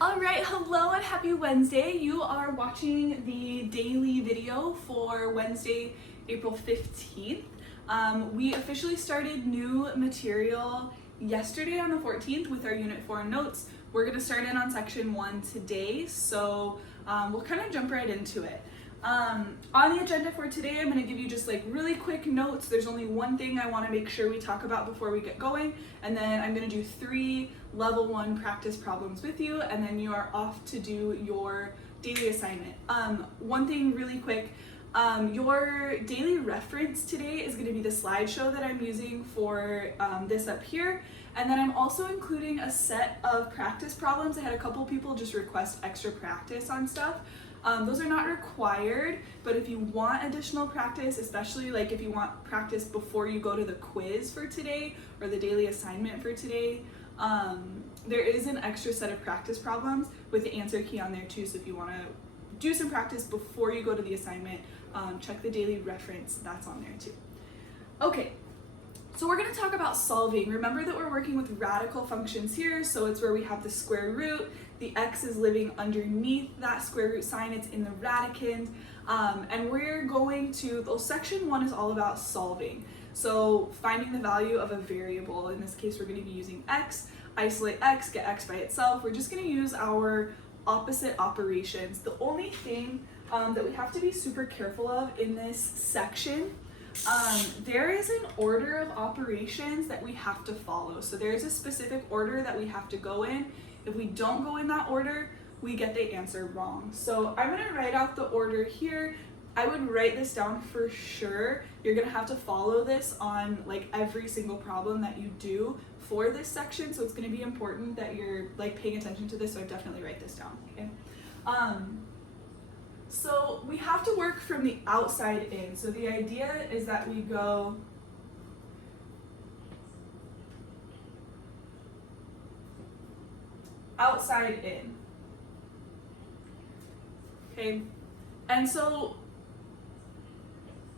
All right, hello and happy Wednesday. You are watching the daily video for Wednesday, April 15th. We officially started new material yesterday on the 14th with our Unit 4 notes. We're gonna start in on section 1 today, so we'll kind of jump right into it. On the agenda for today, I'm going to give you just like really quick notes. There's only one thing I want to make sure we talk about before we get going, and then I'm going to do 3 level 1 practice problems with you, and then you are off to do your daily assignment. One thing really quick, your daily reference today is going to be the slideshow that I'm using for this up here. And then I'm also including a set of practice problems. I had a couple people just request extra practice on stuff. Those are not required, but if you want additional practice, especially like if you want practice before you go to the quiz for today or the daily assignment for today, there is an extra set of practice problems with the answer key on there too. So if you want to do some practice before you go to the assignment, check the daily reference, that's on there too. Okay. So we're going to talk about solving. Remember that we're working with radical functions here, so it's where we have the square root, the x is living underneath that square root sign, it's in the radicand, and we're going to, well, section 1 is all about solving. So finding the value of a variable, in this case we're going to be using x, isolate x, get x by itself. We're just going to use our opposite operations. The only thing that we have to be super careful of in this section, there is an order of operations that we have to follow. So there is a specific order that we have to go in. If we don't go in that order, we get the answer wrong. So I'm going to write out the order here. I would write this down for sure. You're going to have to follow this on like every single problem that you do for this section. So it's going to be important that you're like paying attention to this. So I definitely write this down. Okay. So we have to work from the outside in. So the idea is that we go outside in. Okay, and so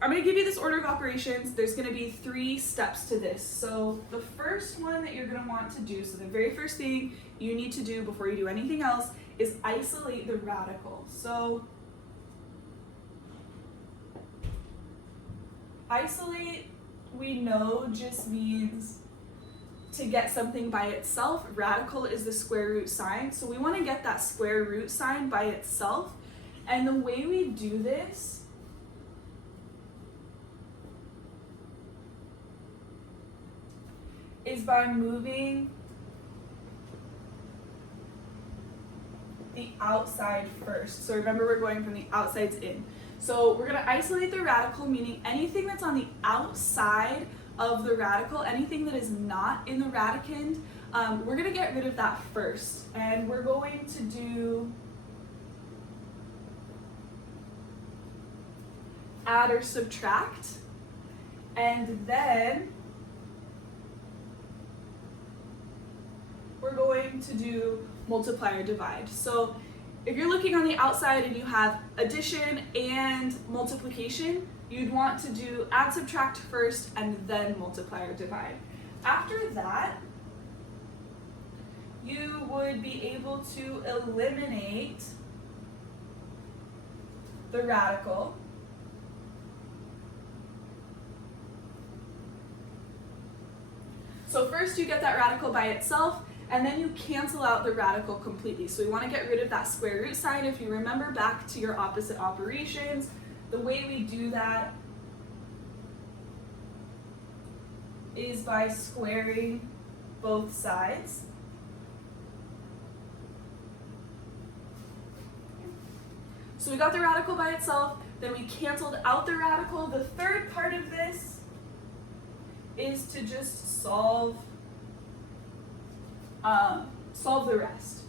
I'm going to give you this order of operations. There's going to be 3 steps to this. So the first one that you're going to want to do, so the very first thing you need to do before you do anything else is isolate the radical. So isolate, we know, just means to get something by itself. Radical is the square root sign. So we want to get that square root sign by itself. And the way we do this is by moving the outside first. So remember, we're going from the outsides in. So we're going to isolate the radical, meaning anything that's on the outside of the radical, anything that is not in the radicand, we're going to get rid of that first. And we're going to do add or subtract. And then we're going to do multiply or divide. So if you're looking on the outside and you have addition and multiplication, you'd want to do add, subtract first, and then multiply or divide. After that, you would be able to eliminate the radical. So first you get that radical by itself, and then you cancel out the radical completely. So we want to get rid of that square root sign. If you remember back to your opposite operations, the way we do that is by squaring both sides. So we got the radical by itself, then we canceled out the radical. The third part of this is to just solve the rest.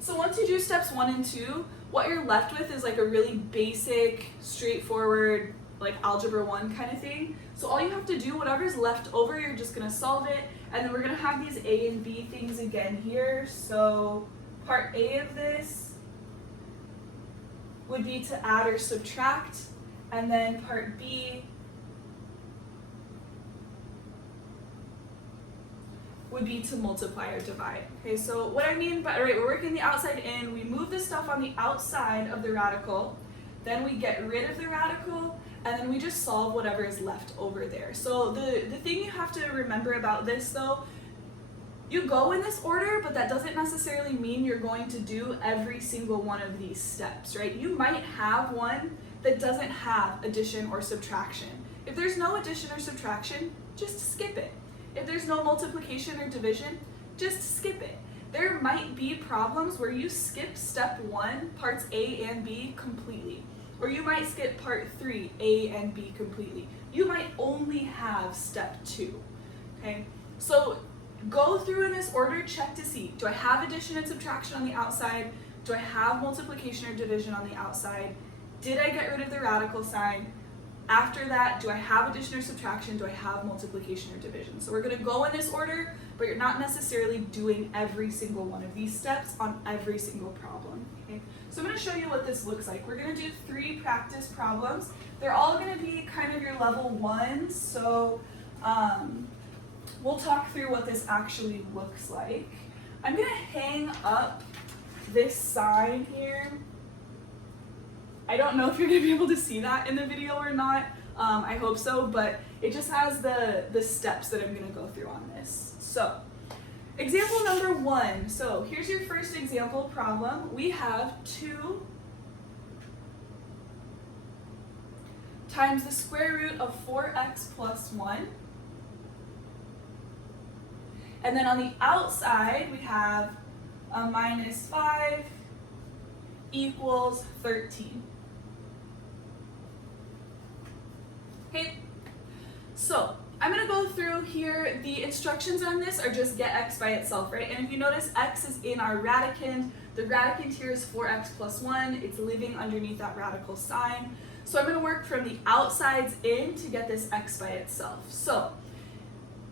So once you do steps 1 and 2, what you're left with is like a really basic, straightforward, like algebra 1 kind of thing. So all you have to do, whatever's left over, you're just going to solve it. And then we're going to have these A and B things again here. So part A of this would be to add or subtract. And then part B would be to multiply or divide. Okay, so what I mean by, all right, we're working the outside in, we move the stuff on the outside of the radical, then we get rid of the radical, and then we just solve whatever is left over there. So the thing you have to remember about this though, you go in this order, but that doesn't necessarily mean you're going to do every single one of these steps, right? You might have one that doesn't have addition or subtraction. If there's no addition or subtraction, just skip it. If there's no multiplication or division, just skip it. There might be problems where you skip step 1, parts A and B completely. Or you might skip part 3, A and B completely. You might only have step 2, okay? So go through in this order, check to see, do I have addition and subtraction on the outside? Do I have multiplication or division on the outside? Did I get rid of the radical sign? After that, do I have addition or subtraction? Do I have multiplication or division? So we're going to go in this order, but you're not necessarily doing every single one of these steps on every single problem. Okay? So I'm going to show you what this looks like. We're going to do 3 practice problems. They're all going to be kind of your level 1, so we'll talk through what this actually looks like. I'm going to hang up this sign here. I don't know if you're going to be able to see that in the video or not. I hope so, but it just has the steps that I'm going to go through on this. So, example number 1. So here's your first example problem. We have 2 times the square root of 4x plus 1. And then on the outside, we have a minus 5 equals 13. Okay, so I'm going to go through here. The instructions on this are just get x by itself, right? And if you notice, x is in our radicand. The radicand here is 4x plus 1. It's living underneath that radical sign. So I'm going to work from the outsides in to get this x by itself. So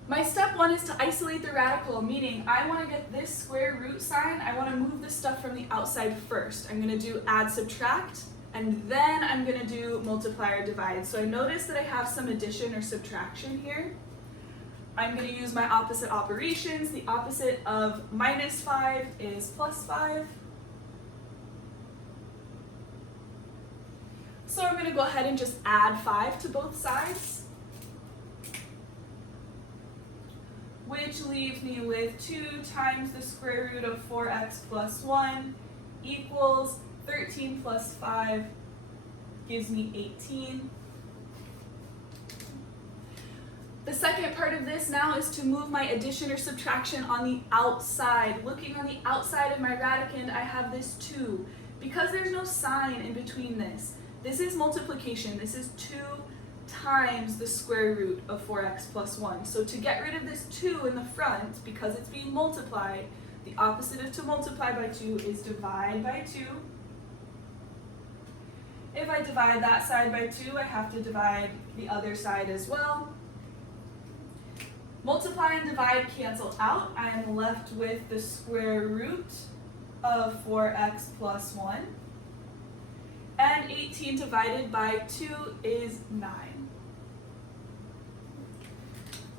my step 1 is to isolate the radical, meaning I want to get this square root sign. I want to move the stuff from the outside first. I'm going to do add, subtract, and then I'm going to do multiply or divide. So I notice that I have some addition or subtraction here. I'm going to use my opposite operations. The opposite of minus 5 is plus 5. So I'm going to go ahead and just add 5 to both sides, which leaves me with 2 times the square root of 4x plus 1 equals 13 plus 5 gives me 18. The second part of this now is to move my addition or subtraction on the outside. Looking on the outside of my radicand, I have this 2. Because there's no sign in between this, this is multiplication. This is 2 times the square root of 4x plus 1. So to get rid of this 2 in the front, because it's being multiplied, the opposite of to multiply by 2 is divide by 2. If I divide that side by 2, I have to divide the other side as well. Multiply and divide cancel out. I am left with the square root of 4x plus 1. And 18 divided by 2 is 9.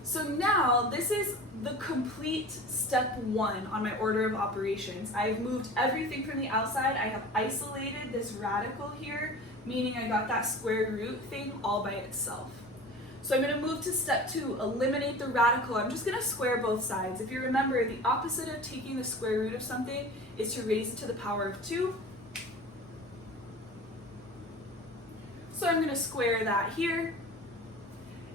So now this is the complete step 1 on my order of operations. I've moved everything from the outside. I have isolated this radical here, meaning I got that square root thing all by itself. So I'm going to move to step 2, eliminate the radical. I'm just going to square both sides. If you remember, the opposite of taking the square root of something is to raise it to the power of 2. So I'm going to square that here,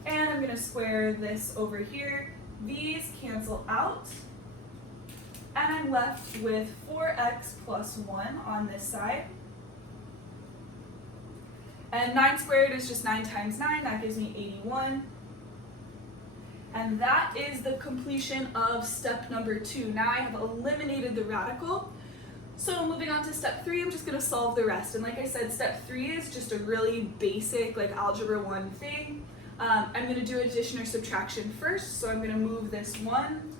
and I'm going to square this over here. These cancel out, and I'm left with 4x plus 1 on this side. And 9 squared is just 9 times 9, that gives me 81. And that is the completion of step number 2. Now I have eliminated the radical. So moving on to step 3, I'm just going to solve the rest. And like I said, step 3 is just a really basic, like algebra 1 thing. I'm going to do addition or subtraction first. So I'm going to move this 1.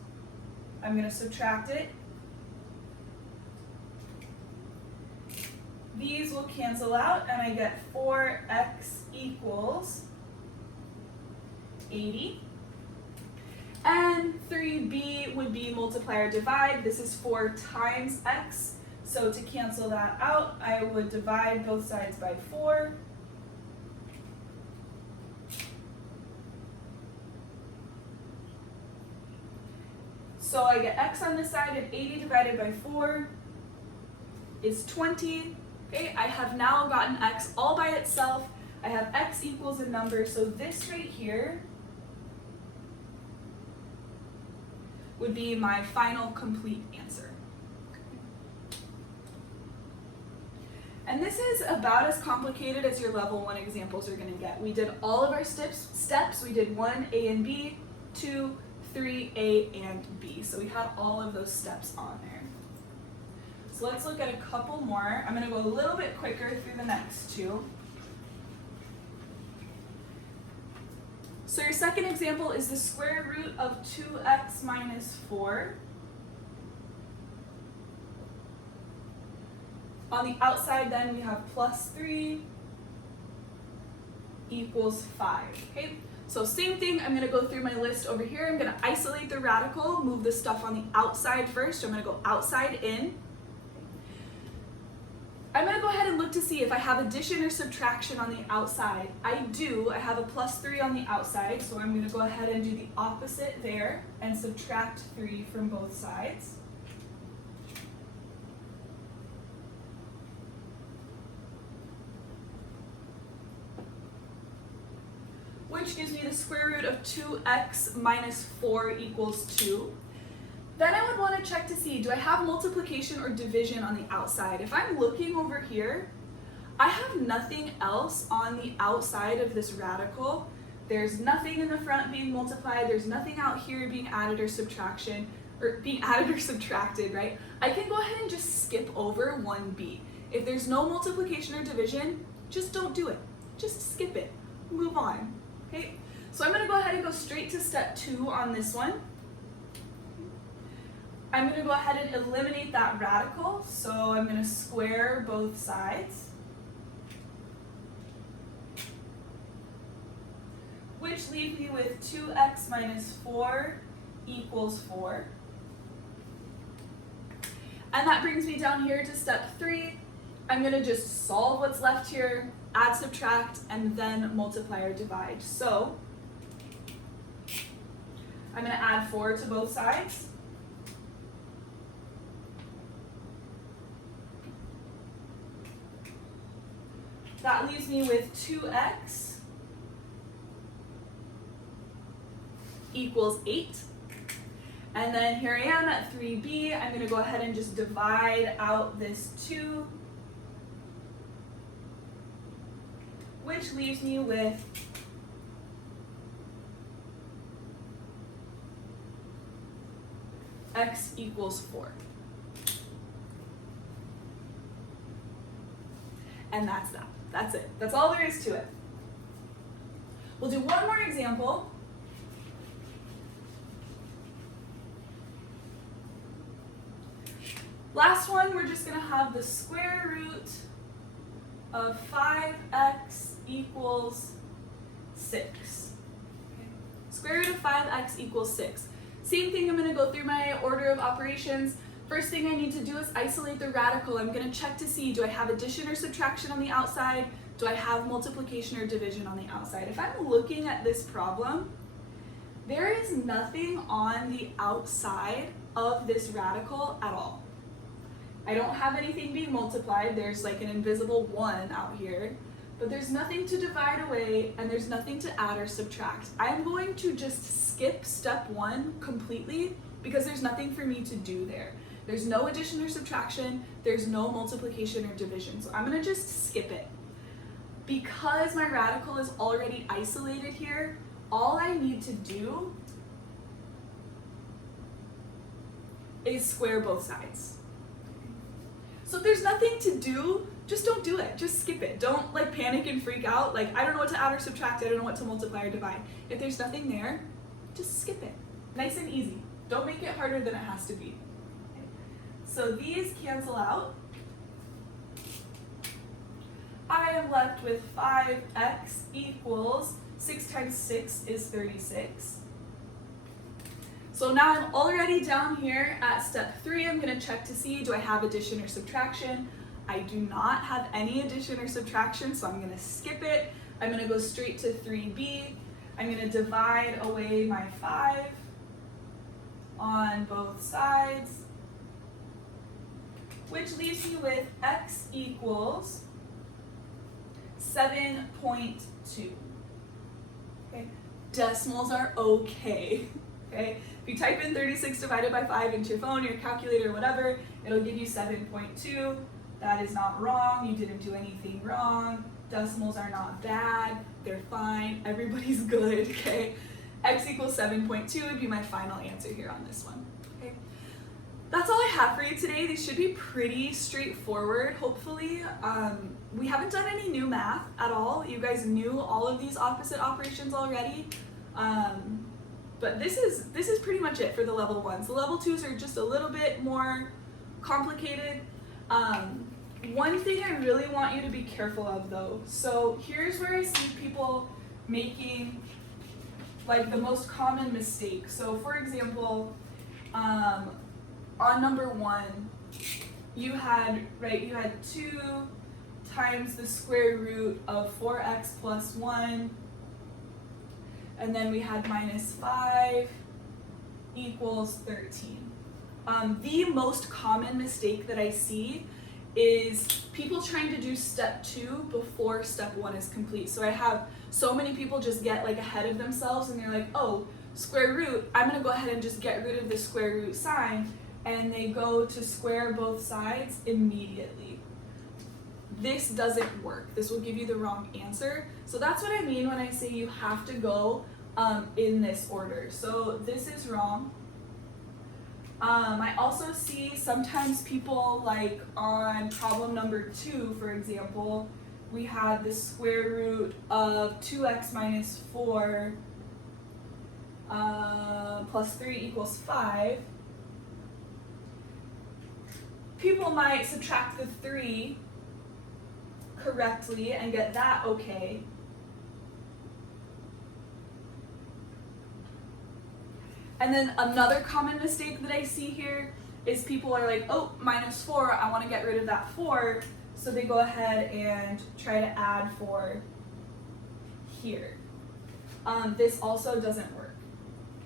I'm going to subtract it. These will cancel out, and I get 4x equals 80. And then 3b would be multiply or divide. This is 4 times x. So to cancel that out, I would divide both sides by 4. So I get x on this side, and 80 divided by 4 is 20. Okay, I have now gotten x all by itself. I have x equals a number, so this right here would be my final complete answer. And this is about as complicated as your level 1 examples are going to get. We did all of our steps. We did 1, A and B, 2, 3, A and B. So we had all of those steps on there. So let's look at a couple more. I'm going to go a little bit quicker through the next two. So your second example is the square root of 2x minus 4. On the outside then we have plus 3 equals 5. Okay? So same thing, I'm going to go through my list over here. I'm going to isolate the radical, move the stuff on the outside first. So I'm going to go outside in. I'm going to go ahead and look to see if I have addition or subtraction on the outside. I do. I have a plus 3 on the outside, so I'm going to go ahead and do the opposite there and subtract 3 from both sides. Which gives me the square root of 2x minus 4 equals 2. Then I would want to check to see, do I have multiplication or division on the outside? If I'm looking over here, I have nothing else on the outside of this radical. There's nothing in the front being multiplied. There's nothing out here being added or subtracted, right? I can go ahead and just skip over 1b. If there's no multiplication or division, just don't do it. Just skip it. Move on. Okay? So I'm going to go ahead and go straight to step 2 on this one. I'm going to go ahead and eliminate that radical, so I'm going to square both sides, which leaves me with 2x minus 4 equals 4. And that brings me down here to step 3. I'm going to just solve what's left here, add, subtract, and then multiply or divide. So I'm going to add 4 to both sides. That leaves me with 2x equals 8. And then here I am at 3b. I'm going to go ahead and just divide out this 2, which leaves me with x equals 4. And that's that. That's it. That's all there is to it. We'll do one more example. Last one, we're just going to have the square root of 5x equals 6. Okay. Square root of 5x equals 6. Same thing, I'm going to go through my order of operations. First thing I need to do is isolate the radical. I'm going to check to see, do I have addition or subtraction on the outside? Do I have multiplication or division on the outside? If I'm looking at this problem, there is nothing on the outside of this radical at all. I don't have anything being multiplied. There's like an invisible 1 out here, but there's nothing to divide away and there's nothing to add or subtract. I'm going to just skip step 1 completely because there's nothing for me to do there. There's no addition or subtraction, there's no multiplication or division, so I'm going to just skip it. Because my radical is already isolated here, all I need to do is square both sides. So if there's nothing to do, just don't do it, just skip it. Don't like panic and freak out, like I don't know what to add or subtract, I don't know what to multiply or divide. If there's nothing there, just skip it. Nice and easy. Don't make it harder than it has to be. So these cancel out. I am left with 5x equals 6 times 6 is 36. So now I'm already down here at step 3. I'm going to check to see, do I have addition or subtraction? I do not have any addition or subtraction, so I'm going to skip it. I'm going to go straight to 3b. I'm going to divide away my 5 on both sides, which leaves me with x equals 7.2. Okay, decimals are okay. Okay, if you type in 36 divided by 5 into your phone, your calculator, whatever, it'll give you 7.2. That is not wrong. You didn't do anything wrong. Decimals are not bad. They're fine. Everybody's good. Okay, x equals 7.2 would be my final answer here on this one. Okay, that's all I have for you today. These should be pretty straightforward, hopefully. We haven't done any new math at all. You guys knew all of these opposite operations already. But this is pretty much it for the level 1s. The level 2s are just a little bit more complicated. One thing I really want you to be careful of though, so here's where I see people making like the most common mistake. So for example, on number 1, you had 2 times the square root of 4x plus 1, and then we had minus 5 equals 13. The most common mistake that I see is people trying to do step 2 before step 1 is complete. So I have so many people just get like ahead of themselves and they're like, oh, square root, I'm gonna go ahead and just get rid of the square root sign, and they go to square both sides immediately. This doesn't work. This will give you the wrong answer. So that's what I mean when I say you have to go in this order. So this is wrong. I also see sometimes people, like on problem number 2, for example, we had the square root of 2x minus 4 plus 3 equals 5. People might subtract the 3 correctly and get that okay. And then another common mistake that I see here is people are like, oh, minus 4, I want to get rid of that 4. So they go ahead and try to add 4 here. This also doesn't work.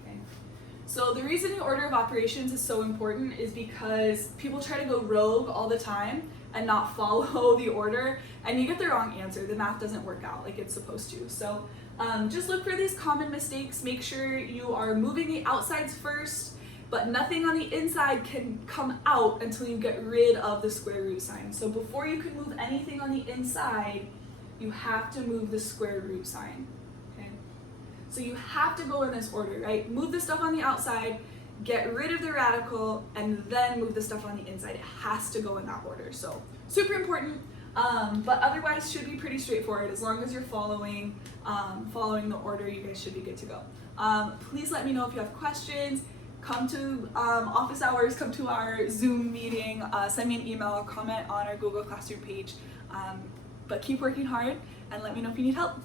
Okay. So the reason the order of operations is so important is because people try to go rogue all the time and not follow the order, and you get the wrong answer. The math doesn't work out like it's supposed to. So just look for these common mistakes. Make sure you are moving the outsides first, but nothing on the inside can come out until you get rid of the square root sign. So before you can move anything on the inside, you have to move the square root sign. Okay? So you have to go in this order, right? Move the stuff on the outside, get rid of the radical, and then move the stuff on the inside. It has to go in that order. So super important. But otherwise should be pretty straightforward. As long as you're following the order, you guys should be good to go. Please let me know if you have questions. Come to office hours, come to our Zoom meeting, send me an email, comment on our Google Classroom page. But keep working hard and let me know if you need help.